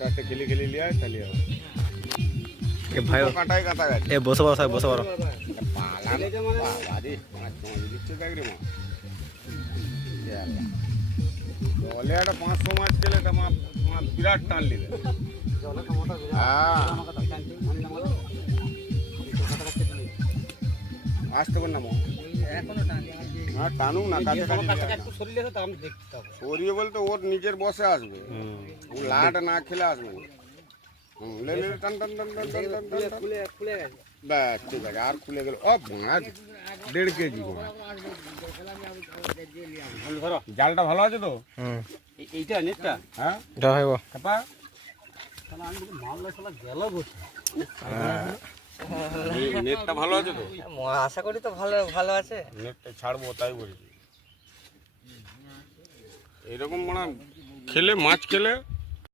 আস্তে আস্তে খেলি খেলি লিয়ে আয় তাহলে হবে। এ ভাই কাঁটায় কাঁটা গেছে এ বসে বসে বসে পারো পালা বাবারে মাছ মাছ দিচ্ছে দেখ রে মা বলে একটা 500 মাছ খেলে তোমার বিরাট টান নিবে। হ্যাঁ আসতে পার না মো হ্যাঁ টানুক না কাছাকাছি সরিয়ে বলতে ওর নিজের বসে আসবে ও লাট না খেলে আসবে না। লে লে টান টান টান টান টান টান টান ব্যাস ঠিক আছে আর খুলে গেল ও মাছ 1.5 কেজি জালটা ভালো আছে তো এইটা নেটটা হ্যাঁ যা ভাইবো কাপা নেটটা ভালো আছে তো আশা করি তো ভালো ভালো আছে। নেটটা ছাড়বো তাই বলছি এরকম মানে খেলে মাছ খেলে